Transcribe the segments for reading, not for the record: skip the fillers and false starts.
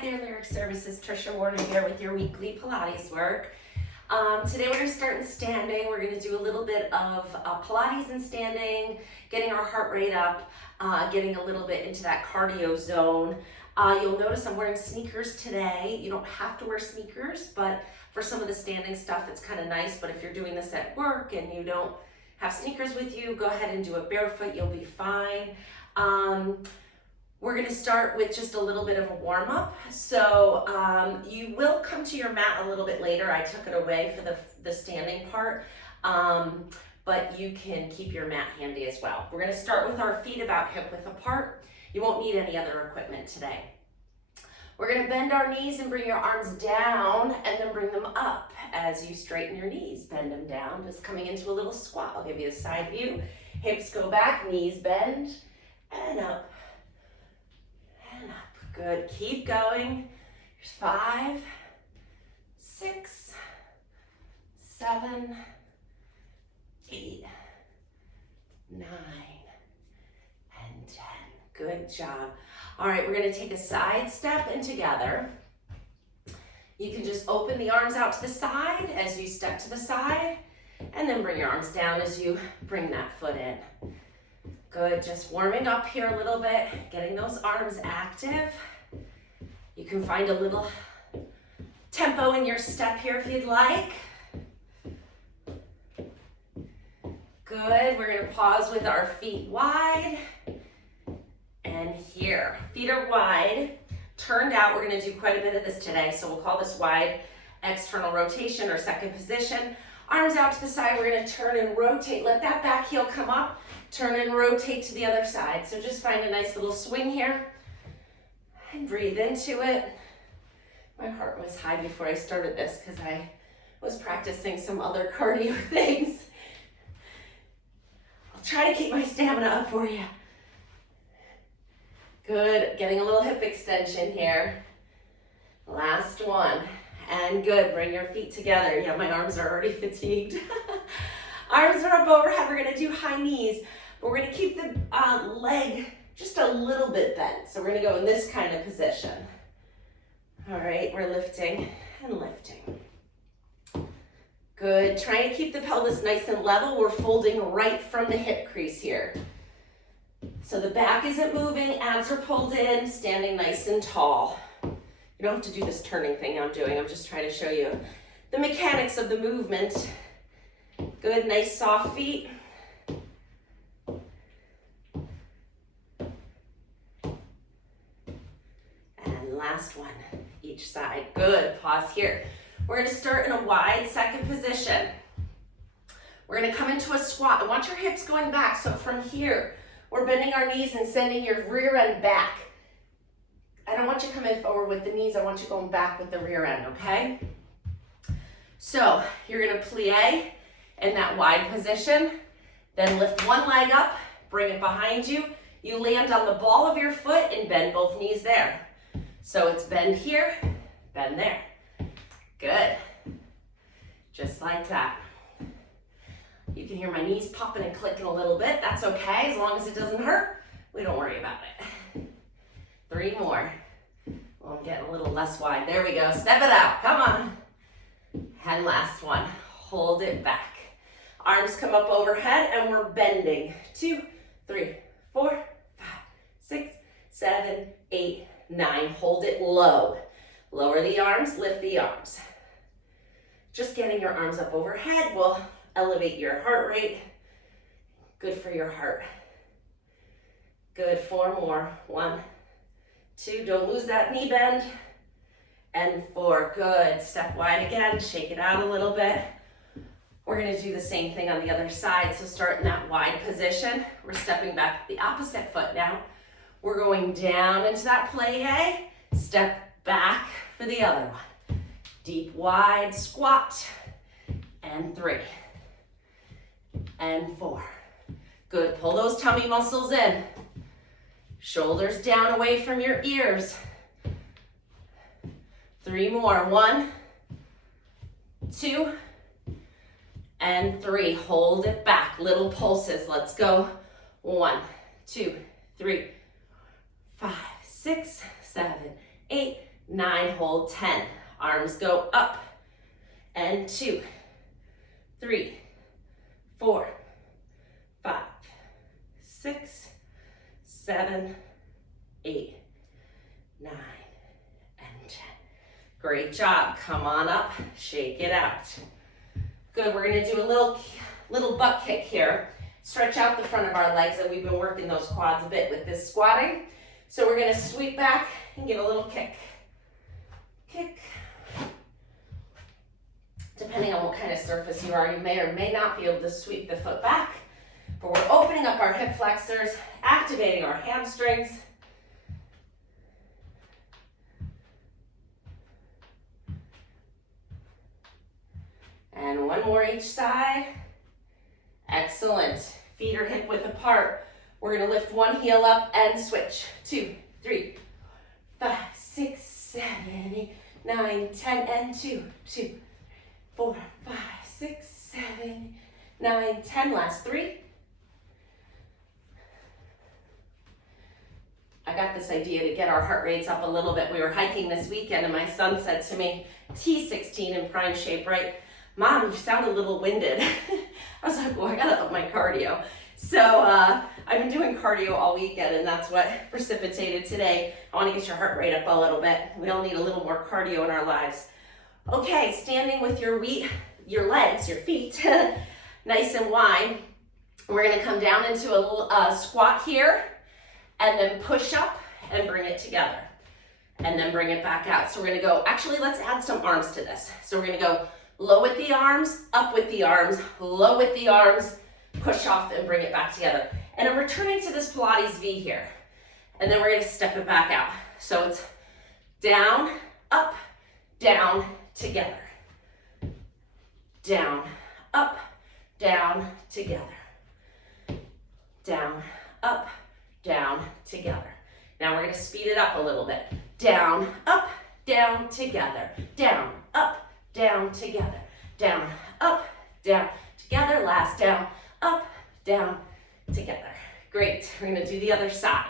Hi there, Lyric Services. Trisha Warner here with your weekly Pilates work. Today we're going to start in standing. We're going to do a little bit of Pilates in standing, getting our heart rate up, getting a little bit into that cardio zone. You'll notice I'm wearing sneakers today. You don't have to wear sneakers, but for some of the standing stuff, it's kind of nice. But if you're doing this at work and you don't have sneakers with you, go ahead and do it barefoot. You'll be fine. We're going to start with just a little bit of a warm-up. So you will come to your mat a little bit later. I took it away for the standing part, but you can keep your mat handy as well. We're going to start with our feet about hip width apart. You won't need any other equipment today. We're going to bend our knees and bring your arms down and then bring them up as you straighten your knees. Bend them down, just coming into a little squat. I'll give you a side view. Hips go back, knees bend, and up. And up. Good. Keep going. Here's 5, 6, 7, 8, 9, and 10. Good job. All right, we're going to take a side step in together. You can just open the arms out to the side as you step to the side, and then bring your arms down as you bring that foot in. Good, just warming up here a little bit, getting those arms active. You can find a little tempo in your step here if you'd like. Good, we're gonna pause with our feet wide. And here, feet are wide, turned out. We're gonna do quite a bit of this today, so we'll call this wide external rotation or second position. Arms out to the side, we're gonna turn and rotate. Let that back heel come up. Turn and rotate to the other side. So just find a nice little swing here and breathe into it. My heart was high before I started this because I was practicing some other cardio things. I'll try to keep my stamina up for you. Good, getting a little hip extension here. Last one, and good, bring your feet together. Yeah, my arms are already fatigued. Arms are up overhead, we're gonna do high knees, but we're gonna keep the leg just a little bit bent. So we're gonna go in this kind of position. All right, we're lifting and lifting. Good, trying to keep the pelvis nice and level. We're folding right from the hip crease here. So the back isn't moving, abs are pulled in, standing nice and tall. You don't have to do this turning thing I'm doing. I'm just trying to show you the mechanics of the movement. Good, nice soft feet. And last one, each side. Good, pause here. We're gonna start in a wide second position. We're gonna come into a squat. I want your hips going back. So from here, we're bending our knees and sending your rear end back. I don't want you coming forward with the knees. I want you going back with the rear end, okay? So you're gonna plie in that wide position, then lift one leg up, bring it behind you. You land on the ball of your foot and bend both knees there. So it's bend here, bend there. Good. Just like that. You can hear my knees popping and clicking a little bit. That's okay, as long as it doesn't hurt, we don't worry about it. 3 more. Well, I'm getting a little less wide. There we go, step it out, come on. And last one, hold it back. Arms come up overhead and we're bending. 2, 3, 4, 5, 6, 7, 8, 9. Hold it low. Lower the arms, lift the arms. Just getting your arms up overhead will elevate your heart rate. Good for your heart. Good, 4 more. 1, 2, don't lose that knee bend. And 4, good. Step wide again, shake it out a little bit. We're gonna do the same thing on the other side. So start in that wide position. We're stepping back the opposite foot now. We're going down into that plie, step back for the other one. Deep, wide squat, and 3, and 4. Good, pull those tummy muscles in. Shoulders down away from your ears. 3 more, 1, 2, and 3. Hold it back, little pulses, let's go. 1, 2, 3, 5, 6, 7, 8, 9, hold 10. Arms go up. And 2, 3, 4, 5, 6, 7, 8, 9, and 10. Great job. Come on up, shake it out. Good, we're gonna do a little butt kick here. Stretch out the front of our legs, and we've been working those quads a bit with this squatting. So we're gonna sweep back and give a little kick. Kick. Depending on what kind of surface you are, you may or may not be able to sweep the foot back, but we're opening up our hip flexors, activating our hamstrings. And one more each side. Excellent. Feet are hip width apart. We're gonna lift one heel up and switch. 2, 3, 5, 6, 7, 8, 9, 10, and 2, 2, 4, 5, 6, 7, 9, 10. Last 3. I got this idea to get our heart rates up a little bit. We were hiking this weekend, and my son said to me, he's 16 in prime shape, right? Mom, you sound a little winded. I was like, well, I gotta up my cardio. So I've been doing cardio all weekend, and that's what precipitated today. I wanna get your heart rate up a little bit. We all need a little more cardio in our lives. Okay, standing with your legs, your feet, nice and wide. We're gonna come down into a squat here, and then push up and bring it together. And then bring it back out. So we're gonna go, actually, let's add some arms to this. So we're gonna go low with the arms, up with the arms, low with the arms, push off and bring it back together. And I'm returning to this Pilates V here. And then we're gonna step it back out. So it's down, up, down, together. Down, up, down, together. Down, up, down, together. Now we're gonna speed it up a little bit. Down, up, down, together. Down, up, down, together. Down, up, down, together. Last down, up, down, together. Great, we're gonna do the other side.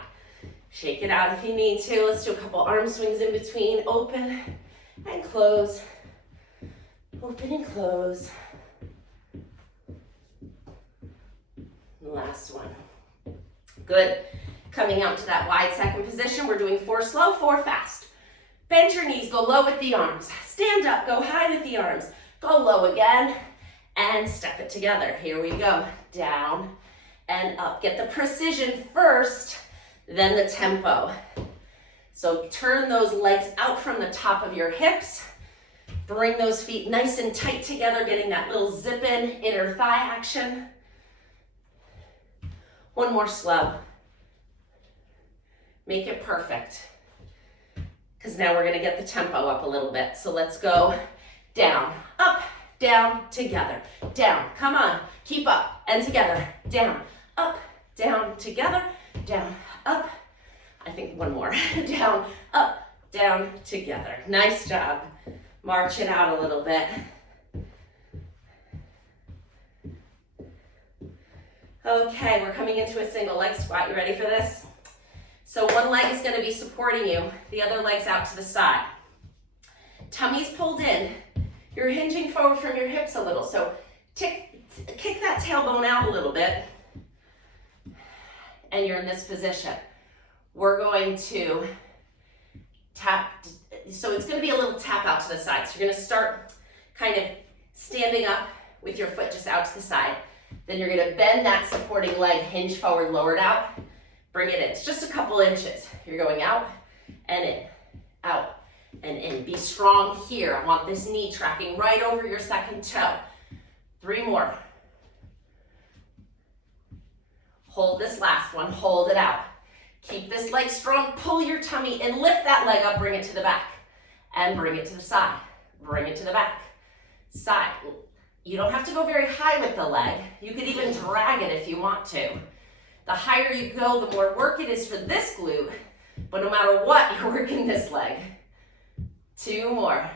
Shake it out if you need to. Let's do a couple arm swings in between. Open and close. Open and close. Last one. Good. Coming out to that wide second position, we're doing 4 slow, 4 fast. Bend your knees, go low with the arms. Stand up, go high with the arms. Go low again, and step it together. Here we go. Down and up. Get the precision first, then the tempo. So turn those legs out from the top of your hips. Bring those feet nice and tight together, getting that little zip in, inner thigh action. One more slow. Make it perfect. Because now we're gonna get the tempo up a little bit. So let's go down, up, down, together, down. Come on, keep up and together. Down, up, down, together, down, up. I think one more. Down, up, down, together. Nice job. March it out a little bit. Okay, we're coming into a single leg squat. You ready for this? So one leg is going to be supporting you, the other leg's out to the side. Tummy's pulled in. You're hinging forward from your hips a little, so kick that tailbone out a little bit, and you're in this position. We're going to tap, so it's going to be a little tap out to the side. So you're going to start kind of standing up with your foot just out to the side. Then you're going to bend that supporting leg, hinge forward, lowered out. Bring it in. It's just a couple inches. You're going out and in, out and in. Be strong here. I want this knee tracking right over your second toe. 3 more. Hold this last one. Hold it out. Keep this leg strong. Pull your tummy and lift that leg up. Bring it to the back. And bring it to the side. Bring it to the back. Side. You don't have to go very high with the leg. You could even drag it if you want to. The higher you go, the more work it is for this glute, but no matter what, you're working this leg. 2 more.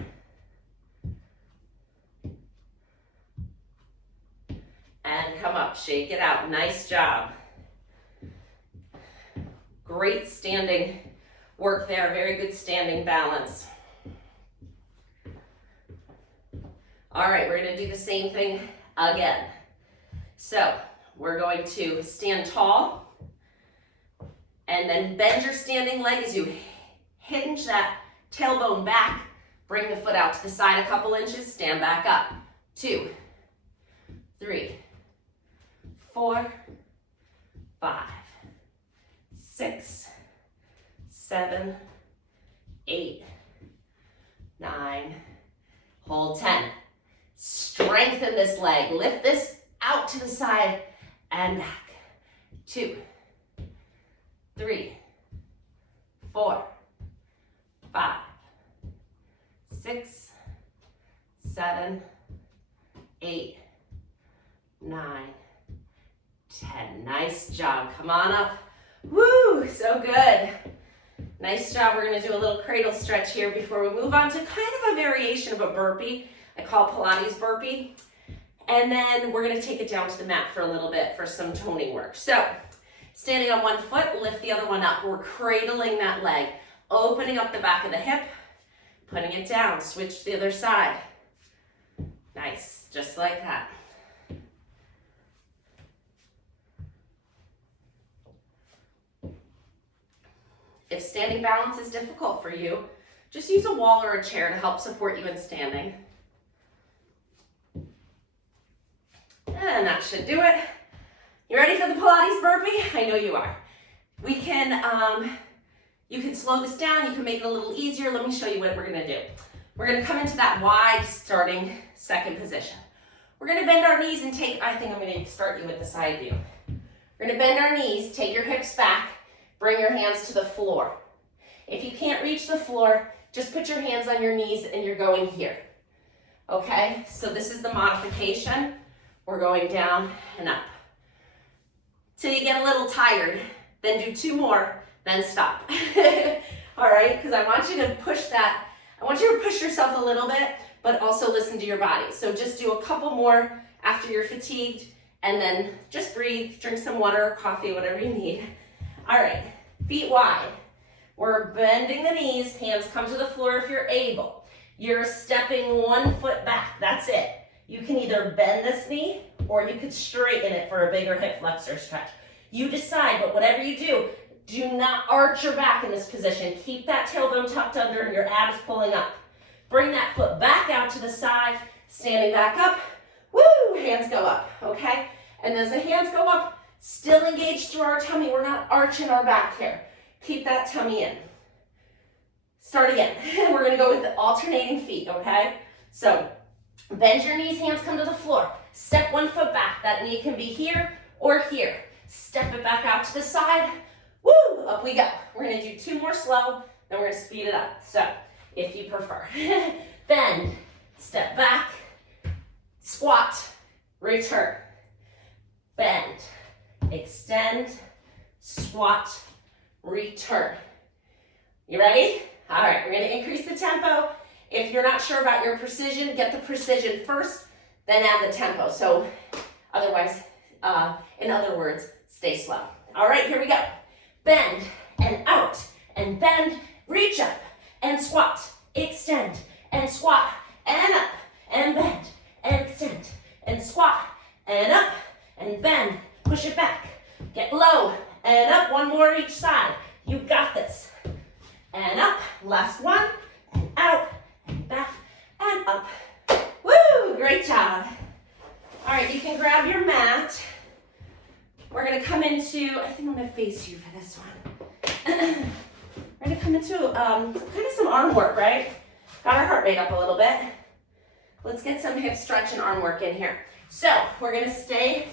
And come up, shake it out. Nice job. Great standing work there, very good standing balance. All right, we're gonna do the same thing again. So we're going to stand tall and then bend your standing leg as you hinge that tailbone back. Bring the foot out to the side a couple inches, stand back up. 2, 3, 4, 5, 6, 7, 8, 9, hold 10. Strengthen this leg. Lift this out to the side and back. 2, 3, 4, 5, 6, 7, 8, 9, 10. Nice job. Come on up. Woo, so good. Nice job. We're going to do a little cradle stretch here before we move on to kind of a variation of a burpee. I call Pilates burpee. And then we're going to take it down to the mat for a little bit for some toning work. So, standing on one foot, lift the other one up. We're cradling that leg, opening up the back of the hip, putting it down. Switch to the other side. Nice, just like that. If standing balance is difficult for you, just use a wall or a chair to help support you in standing. And that should do it. You ready for the Pilates burpee? I know you are. We can, you can slow this down, you can make it a little easier. Let me show you what we're gonna do. We're gonna come into that wide starting second position. We're gonna bend our knees and take, I think I'm gonna start you with the side view. We're gonna bend our knees, take your hips back, bring your hands to the floor. If you can't reach the floor, just put your hands on your knees and you're going here. Okay, so this is the modification. We're going down and up. Till you get a little tired, then do 2 more, then stop. All right, because I want you to push that. I want you to push yourself a little bit, but also listen to your body. So just do a couple more after you're fatigued, and then just breathe, drink some water, coffee, whatever you need. All right, feet wide. We're bending the knees, hands come to the floor if you're able. You're stepping 1 foot back, that's it. You can either bend this knee or you could straighten it for a bigger hip flexor stretch. You decide, but whatever you do, do not arch your back in this position. Keep that tailbone tucked under and your abs pulling up. Bring that foot back out to the side, standing back up. Woo, hands go up, okay? And as the hands go up, still engaged through our tummy. We're not arching our back here. Keep that tummy in. Start again. We're gonna go with the alternating feet, okay? So bend your knees, hands come to the floor. Step 1 foot back. That knee can be here or here. Step it back out to the side. Woo, up we go. We're gonna do 2 more slow, then we're gonna speed it up. So, if you prefer. Bend, step back, squat, return. Bend, extend, squat, return. You ready? All right, we're gonna increase the tempo. If you're not sure about your precision, get the precision first, then add the tempo. So otherwise, in other words, stay slow. All right, here we go. Bend and out and bend, reach up and squat, extend and squat and up and bend and extend and squat and up and bend. Push it back, get low and up. 1 more each side. You got this. And up, last one, and out. And back and up. Woo, great job. All right, you can grab your mat. We're gonna come into, I think I'm gonna face you for this one. We're gonna come into kind of some arm work, right? Got our heart rate up a little bit. Let's get some hip stretch and arm work in here. So we're gonna stay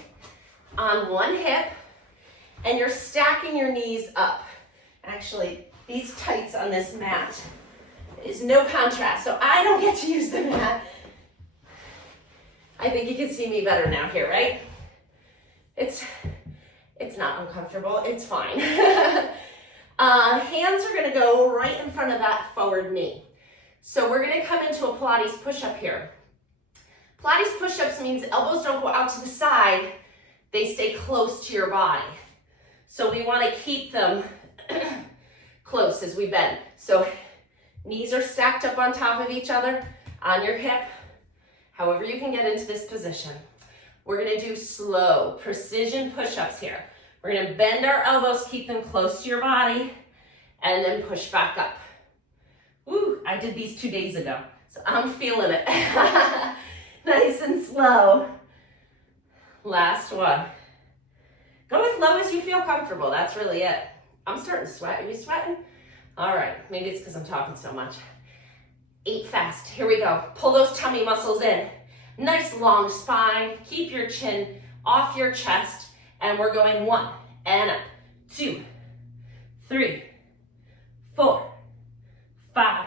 on one hip and you're stacking your knees up. Actually, these tights on this mat is no contrast, so I don't get to use the mat. I think you can see me better now here, right? It's not uncomfortable, it's fine. Hands are gonna go right in front of that forward knee. So we're gonna come into a Pilates push-up here. Pilates push-ups means elbows don't go out to the side, they stay close to your body. So we wanna keep them close as we bend. So knees are stacked up on top of each other, on your hip. however you can get into this position. We're gonna do slow precision push-ups here. We're gonna bend our elbows, keep them close to your body, and then push back up. Ooh, I did these 2 days ago, so I'm feeling it. Nice and slow. Last one. Go as low as you feel comfortable, that's really it. I'm starting to sweat, are you sweating? All right, maybe it's because I'm talking so much. 8 fast, here we go. Pull those tummy muscles in. Nice long spine, keep your chin off your chest, and we're going 1, and up, 2, 3, 4, 5,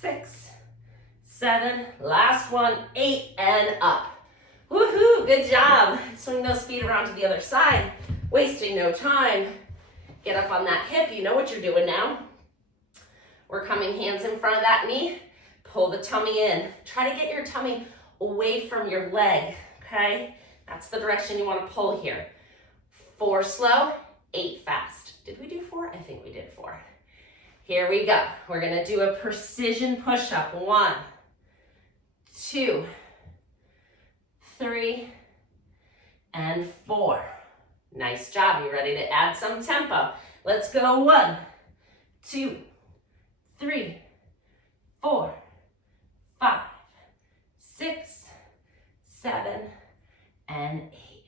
6, 7, last one, 8, and up. Woohoo, good job. Swing those feet around to the other side, wasting no time. Get up on that hip, you know what you're doing now. We're coming hands in front of that knee, pull the tummy in. Try to get your tummy away from your leg, okay? That's the direction you want to pull here. 4 slow, 8 fast. Did we do 4? I think we did 4. Here we go. We're gonna do a precision push-up. 1, 2, 3, and 4. Nice job. You ready to add some tempo? Let's go. 1, 2, 3, 4, 5, 6, 7, and 8.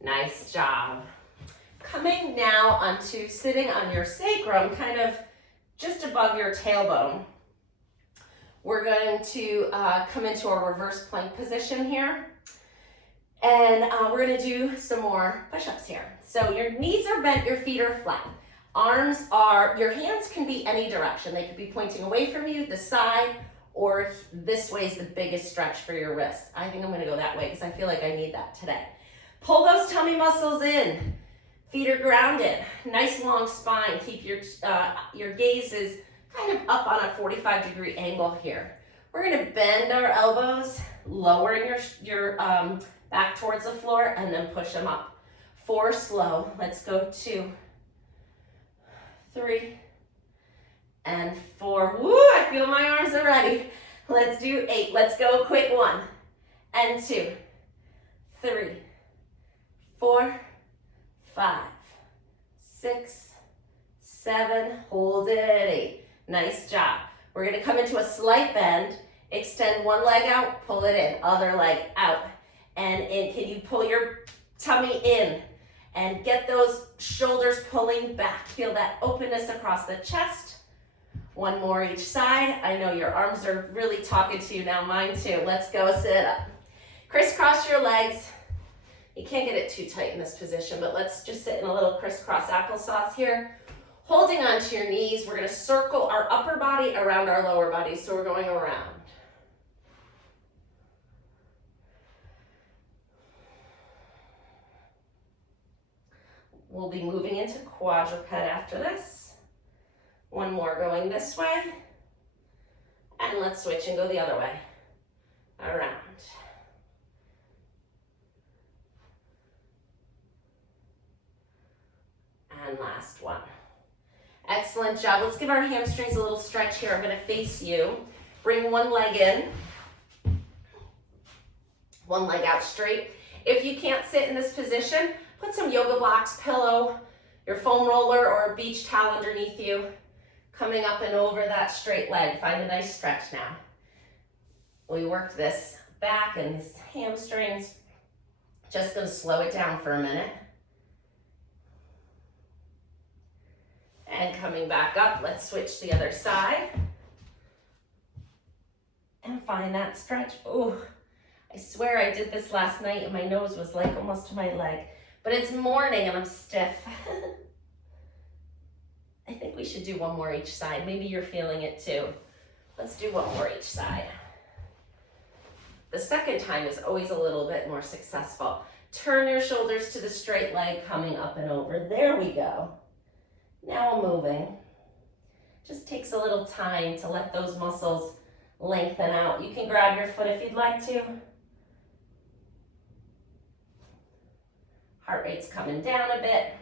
Nice job. Coming now onto sitting on your sacrum, kind of just above your tailbone. We're going to come into a reverse plank position here. And we're gonna do some more push-ups here. So your knees are bent, your feet are flat. Arms are, your hands can be any direction. They could be pointing away from you, the side, or this way is the biggest stretch for your wrists. I think I'm gonna go that way because I feel like I need that today. Pull those tummy muscles in. Feet are grounded. Nice long spine. Keep your gaze is kind of up on a 45-degree angle here. We're gonna bend our elbows, lowering your back towards the floor, and then push them up. 4 slow. Let's go 2, 3, and 4. Woo, I feel my arms are ready. Let's do 8. Let's go quick. 1, and 2, 3, 4, 5, 6, 7. Hold it. 8. Nice job. We're gonna come into a slight bend. Extend one leg out, pull it in. Other leg out and in. Can you pull your tummy in and get those shoulders pulling back? Feel that openness across the chest. 1 more each side. I know your arms are really talking to you now, mine too. Let's go, sit up. Crisscross your legs. You can't get it too tight in this position, but let's just sit in a little crisscross applesauce here. Holding onto your knees, we're gonna circle our upper body around our lower body, so we're going around. We'll be moving into quadruped after this. 1 more going this way. And let's switch and go the other way. Around. And last one. Excellent job. Let's give our hamstrings a little stretch here. I'm gonna face you. Bring 1 leg in. 1 leg out straight. If you can't sit in this position, put some yoga blocks, pillow, your foam roller, or a beach towel underneath you. Coming up and over that straight leg. Find a nice stretch now. We worked this back and these hamstrings. Just gonna slow it down for a minute. And coming back up, let's switch the other side. And find that stretch. Oh, I swear I did this last night and my nose was like almost to my leg. But it's morning and I'm stiff. I think we should do 1 more each side. Maybe you're feeling it too. Let's do 1 more each side. The second time is always a little bit more successful. Turn your shoulders to the straight leg, coming up and over. There we go. Now I'm moving. Just takes a little time to let those muscles lengthen out. You can grab your foot if you'd like to. Heart rate's coming down a bit.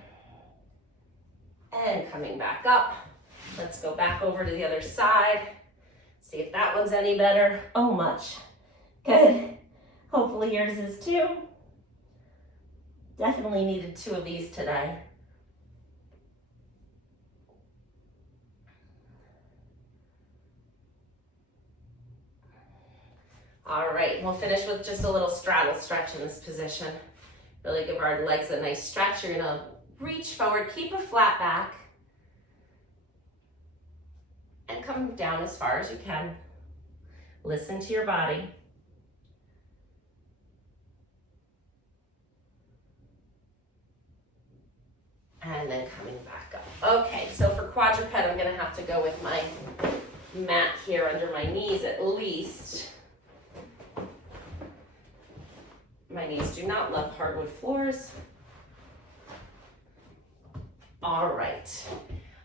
And coming back up. Let's go back over to the other side. See if that one's any better. Oh, much Good. Hopefully yours is too. Definitely needed 2 of these today. All right, we'll finish with just a little straddle stretch in this position. Really give our legs a nice stretch. You're gonna reach forward, keep a flat back, and come down as far as you can. Listen to your body. And then coming back up. Okay, so for quadruped, I'm gonna have to go with my mat here under my knees at least. My knees do not love hardwood floors. All right,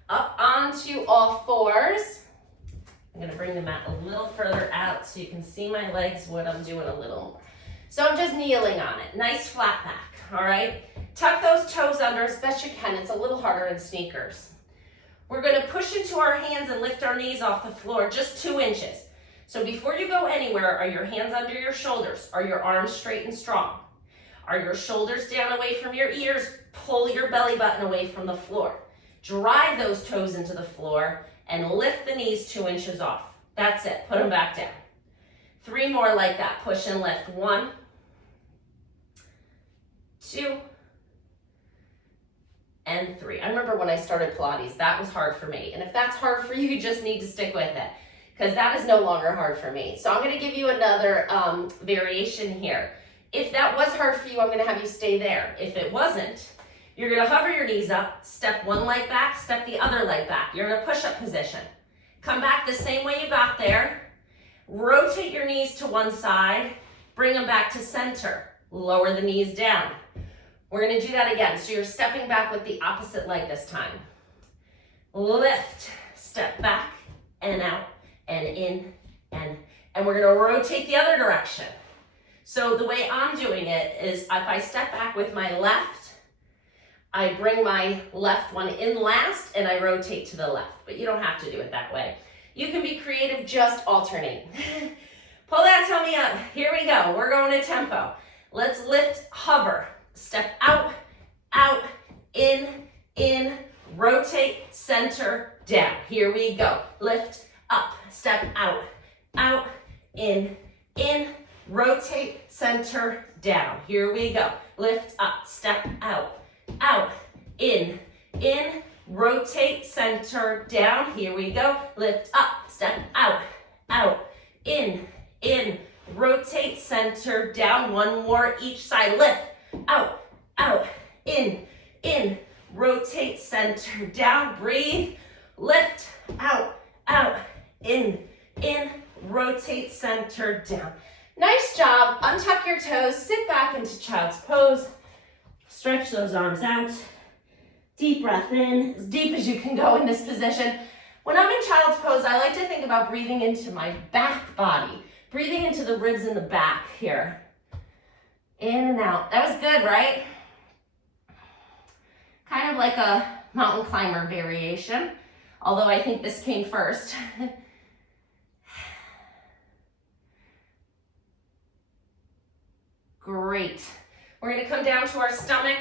up onto all fours. I'm gonna bring the mat a little further out so you can see my legs, what I'm doing a little more. So I'm just kneeling on it, nice flat back, all right? Tuck those toes under as best you can. It's a little harder in sneakers. We're gonna push into our hands and lift our knees off the floor, just 2 inches. So before you go anywhere, are your hands under your shoulders? Are your arms straight and strong? Are your shoulders down away from your ears? Pull your belly button away from the floor. Drive those toes into the floor and lift the knees 2 inches off. That's it, put them back down. 3 more like that, push and lift. 1, 2, and 3. I remember when I started Pilates, that was hard for me. And if that's hard for you, you just need to stick with it, because that is no longer hard for me. So I'm gonna give you another variation here. If that was hard for you, I'm gonna have you stay there. If it wasn't, you're gonna hover your knees up, step one leg back, step the other leg back. You're in a push-up position. Come back the same way you got there. Rotate your knees to one side, bring them back to center. Lower the knees down. We're gonna do that again. So you're stepping back with the opposite leg this time. Lift, step back and out and in and we're gonna rotate the other direction. So the way I'm doing it is if I step back with my left, I bring my left one in last and I rotate to the left, but you don't have to do it that way. You can be creative, just alternate. Pull that tummy up. Here we go. We're going to tempo. Let's lift, hover, step out, out, in, rotate, center, down. Here we go. Lift, up, step out, out, in, rotate, center, down. Here we go. Lift, up, step out, out, in, rotate, center, down. Here we go. Lift, up, step out, out, in, rotate, center, down. 1 more each side. Lift, out, in, rotate, center, down. Breathe. Lift, out, in, rotate, center, down. Nice job. Untuck your toes. Sit back into child's pose. Stretch those arms out. Deep breath in, as deep as you can go in this position. When I'm in child's pose, I like to think about breathing into my back body. Breathing into the ribs in the back here. In and out. That was good, right? Kind of like a mountain climber variation, although I think this came first. Great. We're gonna come down to our stomach.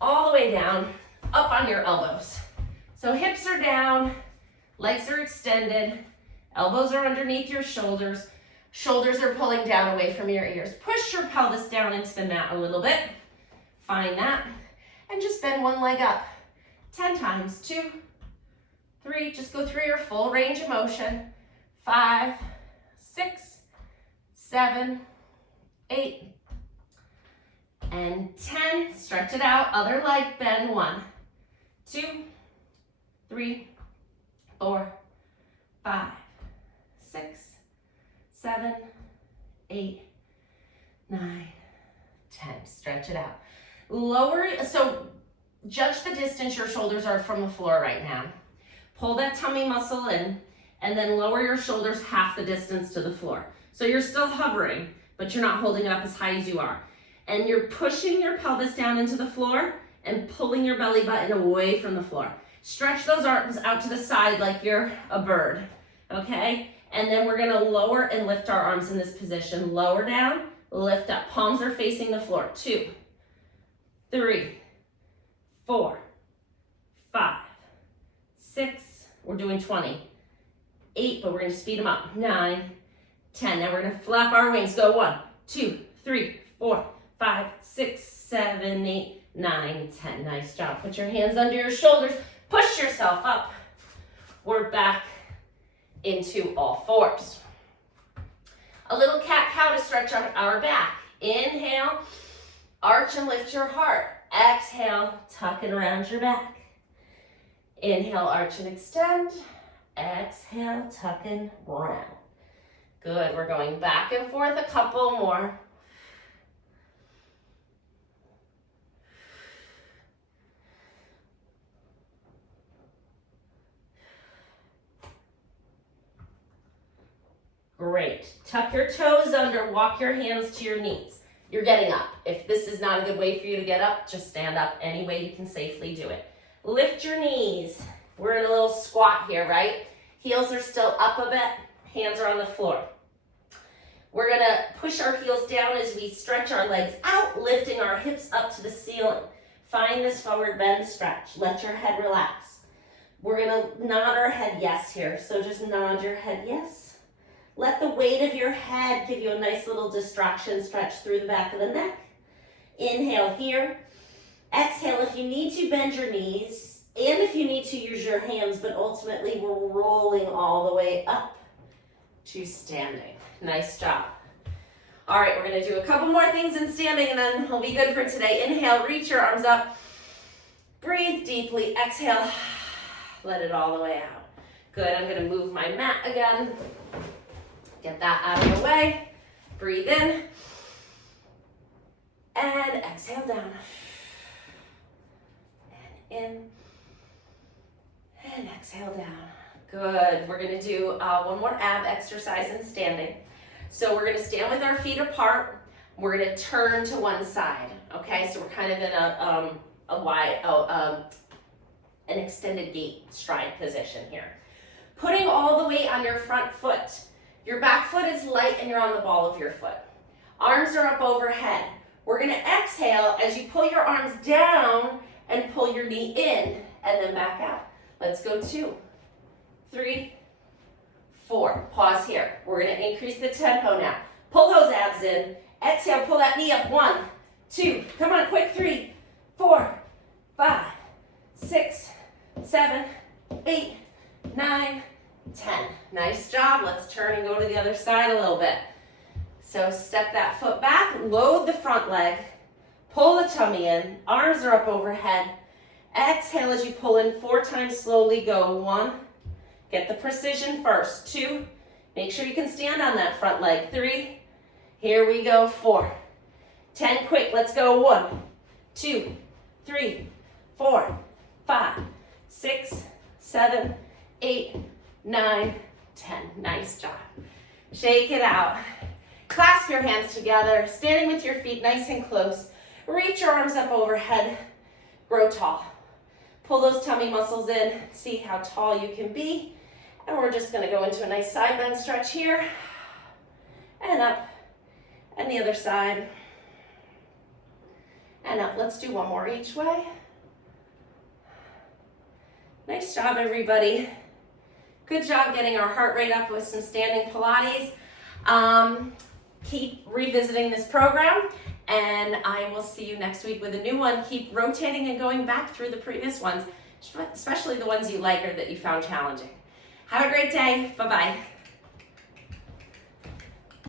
All the way down, up on your elbows. So hips are down, legs are extended, elbows are underneath your shoulders, shoulders are pulling down away from your ears. Push your pelvis down into the mat a little bit. Find that. And just bend one leg up. 10 times. 2, 3, just go through your full range of motion. 5, 6, 7, 8, and 10. Stretch it out. Other leg, bend. 1, 2, 3, 4, 5, 6, 7, 8, 9, 10. Stretch it out. Lower, so judge the distance your shoulders are from the floor right now. Pull that tummy muscle in and then lower your shoulders half the distance to the floor. So you're still hovering, but you're not holding it up as high as you are. And you're pushing your pelvis down into the floor and pulling your belly button away from the floor. Stretch those arms out to the side like you're a bird, okay? And then we're gonna lower and lift our arms in this position. Lower down, lift up. Palms are facing the floor. 2, 3, 4, 5, 6, we're doing 20. 8, but we're gonna speed them up. 9, 10. Now we're gonna flap our wings. Go 1, 2, 3, 4, 5, 6, 7, 8, 9, 10. Nice job. Put your hands under your shoulders. Push yourself up. We're back into all fours. A little cat-cow to stretch our back. Inhale, arch and lift your heart. Exhale, tuck it around your back. Inhale, arch and extend. Exhale, tuck and round. Good, we're going back and forth a couple more. Great. Tuck your toes under, walk your hands to your knees. You're getting up. If this is not a good way for you to get up, just stand up any way you can safely do it. Lift your knees. We're in a little squat here, right? Heels are still up a bit, hands are on the floor. We're gonna push our heels down as we stretch our legs out, lifting our hips up to the ceiling. Find this forward bend stretch. Let your head relax. We're gonna nod our head yes here. So just nod your head yes. Let the weight of your head give you a nice little distraction stretch through the back of the neck. Inhale here. Exhale, if you need to, bend your knees. And if you need to, use your hands, but ultimately we're rolling all the way up to standing. Nice job. All right, we're gonna do a couple more things in standing and then we'll be good for today. Inhale, reach your arms up. Breathe deeply, exhale. Let it all the way out. Good, I'm gonna move my mat again. Get that out of the way. Breathe in. And exhale down. And in. And exhale down. Good. We're going to do one more ab exercise in standing. So we're going to stand with our feet apart. We're going to turn to one side. Okay, so we're kind of in an extended gait stride position here. Putting all the weight on your front foot. Your back foot is light and you're on the ball of your foot. Arms are up overhead. We're gonna exhale as you pull your arms down and pull your knee in and then back out. Let's go 2, 3, 4. Pause here. We're gonna increase the tempo now. Pull those abs in. Exhale, pull that knee up. 1, 2, come on, quick. 3, 4, 5, 6, 7, 8, 9, 10. Nice job. Let's turn and go to the other side a little bit. So step that foot back, load the front leg, pull the tummy in, arms are up overhead. Exhale as you pull in 4 times, slowly go. 1, get the precision first. 2, make sure you can stand on that front leg. 3, here we go. 4, 10, quick, let's go. 1, 2, 3, 4, 5, 6, 7, 8, 9, 10. Nice job. Shake it out. Clasp your hands together, standing with your feet nice and close. Reach your arms up overhead. Grow tall. Pull those tummy muscles in. See how tall you can be. And we're just going to go into a nice side bend stretch here. And up. And the other side. And up. Let's do one more each way. Nice job, everybody. Good job getting our heart rate up with some standing Pilates. Keep revisiting this program, and I will see you next week with a new one. Keep rotating and going back through the previous ones, especially the ones you like or that you found challenging. Have a great day. Bye-bye.